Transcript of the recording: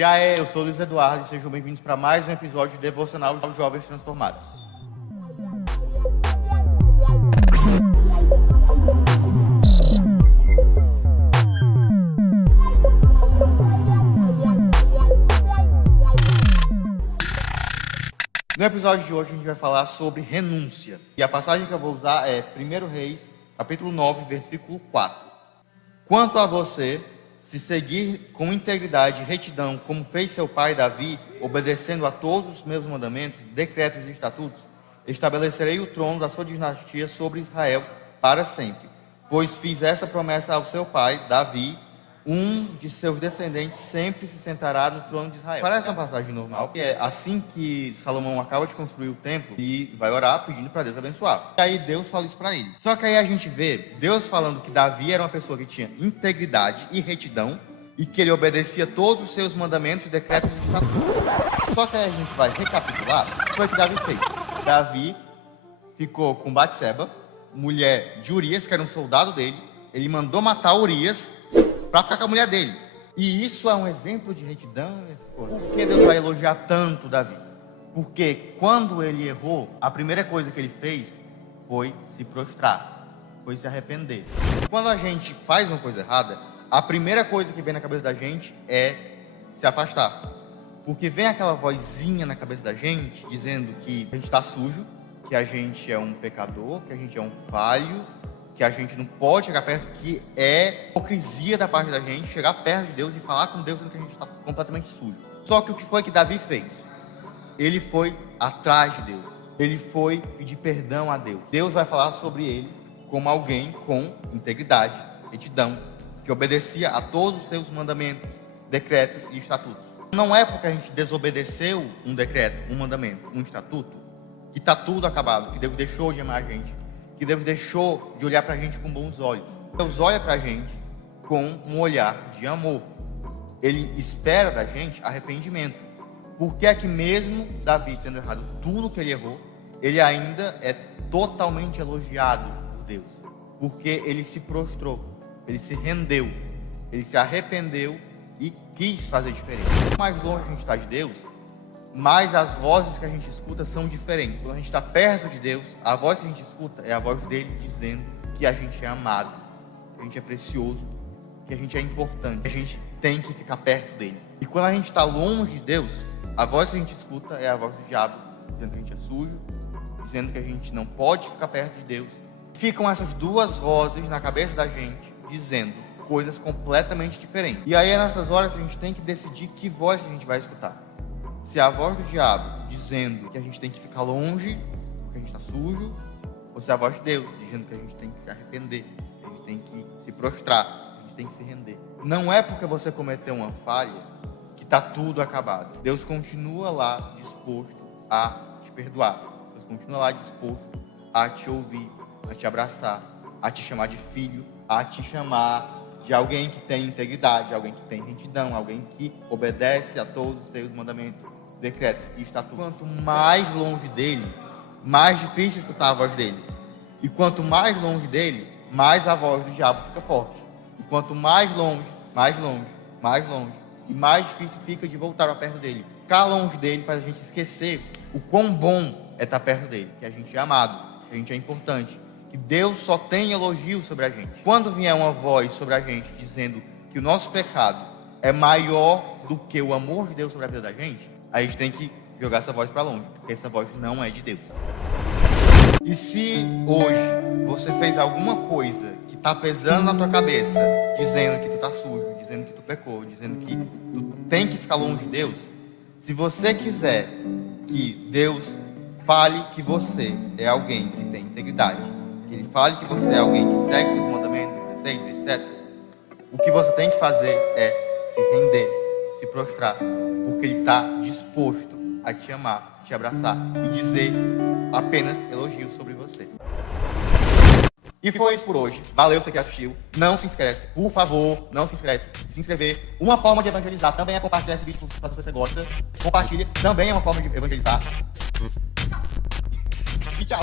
E aí, eu sou o Luiz Eduardo e sejam bem-vindos para mais um episódio de Devocional dos Jovens Transformados. No episódio de hoje a gente vai falar sobre renúncia. E a passagem que eu vou usar é 1 Reis, capítulo 9, versículo 4. Quanto a você, se seguir com integridade e retidão, como fez seu pai Davi, obedecendo a todos os meus mandamentos, decretos e estatutos, estabelecerei o trono da sua dinastia sobre Israel para sempre. Pois fiz essa promessa ao seu pai Davi, um de seus descendentes sempre se sentará no trono de Israel. Parece uma passagem normal, que é assim que Salomão acaba de construir o templo e vai orar pedindo para Deus abençoar. E aí Deus fala isso para ele. Só que aí a gente vê Deus falando que Davi era uma pessoa que tinha integridade e retidão e que ele obedecia todos os seus mandamentos, decretos e estatutos. Só que aí a gente vai recapitular o que foi que Davi fez. Davi ficou com Batseba, mulher de Urias, que era um soldado dele. Ele mandou matar Urias para ficar com a mulher dele. E isso é um exemplo de retidão. Por que Deus vai elogiar tanto Davi? Porque quando ele errou, a primeira coisa que ele fez foi se prostrar, foi se arrepender. Quando a gente faz uma coisa errada, a primeira coisa que vem na cabeça da gente é se afastar. Porque vem aquela vozinha na cabeça da gente dizendo que a gente está sujo, que a gente é um pecador, que a gente é um falho, que a gente não pode chegar perto, que é hipocrisia da parte da gente chegar perto de Deus e falar com Deus que a gente está completamente sujo. Só que o que foi que Davi fez? Ele foi atrás de Deus. Ele foi pedir perdão a Deus. Deus vai falar sobre ele como alguém com integridade, retidão, que obedecia a todos os seus mandamentos, decretos e estatutos. Não é porque a gente desobedeceu um decreto, um mandamento, um estatuto, que está tudo acabado, que Deus deixou de amar a gente, que Deus deixou de olhar para a gente com bons olhos. Deus olha para a gente com um olhar de amor. Ele espera da gente arrependimento. Porque é que mesmo Davi tendo errado tudo que ele errou, ele ainda é totalmente elogiado por Deus. Porque ele se prostrou, ele se rendeu, ele se arrependeu e quis fazer diferente. Quanto mais longe a gente está de Deus, mas as vozes que a gente escuta são diferentes. Quando a gente está perto de Deus, a voz que a gente escuta é a voz dele dizendo que a gente é amado, que a gente é precioso, que a gente é importante, que a gente tem que ficar perto dele. E quando a gente está longe de Deus, a voz que a gente escuta é a voz do diabo, dizendo que a gente é sujo, dizendo que a gente não pode ficar perto de Deus. Ficam essas duas vozes na cabeça da gente, dizendo coisas completamente diferentes. E aí é nessas horas que a gente tem que decidir que voz que a gente vai escutar. Se é a voz do diabo dizendo que a gente tem que ficar longe, que a gente está sujo, ou se é a voz de Deus dizendo que a gente tem que se arrepender, que a gente tem que se prostrar, que a gente tem que se render. Não é porque você cometeu uma falha que está tudo acabado. Deus continua lá disposto a te perdoar. Deus continua lá disposto a te ouvir, a te abraçar, a te chamar de filho, a te chamar de alguém que tem integridade, alguém que tem retidão, alguém que obedece a todos os seus mandamentos, decretos e estatutos. Quanto mais longe dele, mais difícil escutar a voz dele. E quanto mais longe dele, mais a voz do diabo fica forte. E quanto mais longe, e mais difícil fica de voltar para perto dele. Ficar longe dele faz a gente esquecer o quão bom é estar perto dele, que a gente é amado, que a gente é importante, que Deus só tem elogios sobre a gente. Quando vier uma voz sobre a gente dizendo que o nosso pecado é maior do que o amor de Deus sobre a vida da gente, a gente tem que jogar essa voz para longe, porque essa voz não é de Deus. E se hoje você fez alguma coisa que está pesando na tua cabeça, dizendo que tu está sujo, dizendo que tu pecou, dizendo que tu tem que ficar longe de Deus, se você quiser que Deus fale que você é alguém que tem integridade, que Ele fale que você é alguém que segue seus mandamentos, preceitos, etc., o que você tem que fazer é se render, se prostrar, porque Ele está disposto a te amar, te abraçar e dizer apenas elogios sobre você. E foi isso por hoje. Valeu você que assistiu. Não se inscreve, por favor, não se inscreve. Se inscrever. Uma forma de evangelizar também é compartilhar esse vídeo para você gosta. Compartilha. Também é uma forma de evangelizar. E tchau.